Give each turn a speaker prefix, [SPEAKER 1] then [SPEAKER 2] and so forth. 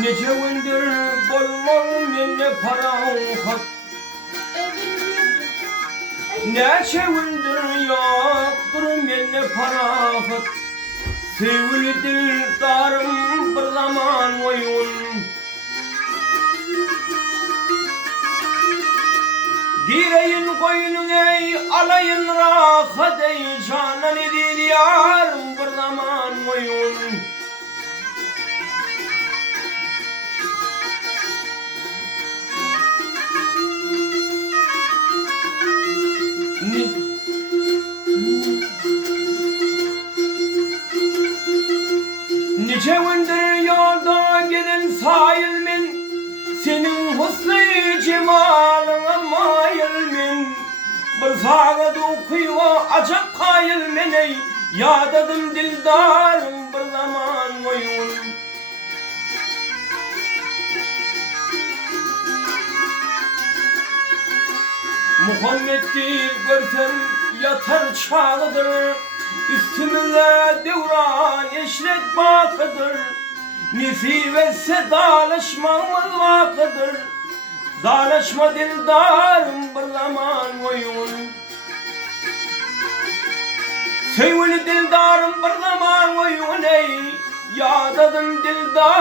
[SPEAKER 1] Nece gündür koymam menne parankat Neçe gündür yoktur menne parankat Sevgili dildarım bir zaman oyun. Gireyin koyunun ey alayın rahat ey canan edil yarım Nice gündür yolda giden sayılmin Senin husnu cemalına mayılmin Bir sağa dokuyor acak kayılmin ey Yadadım dildarım bir zaman oyun Muhammed'i görsem yatar çağıdır Üstümüze devran eşrek bakıdır Nisip etse dalaşmamız vakıdır Dalaşma dildarım bir zaman oyun. Sevgili dildarım bir zaman oyun ey Yadadım dildarım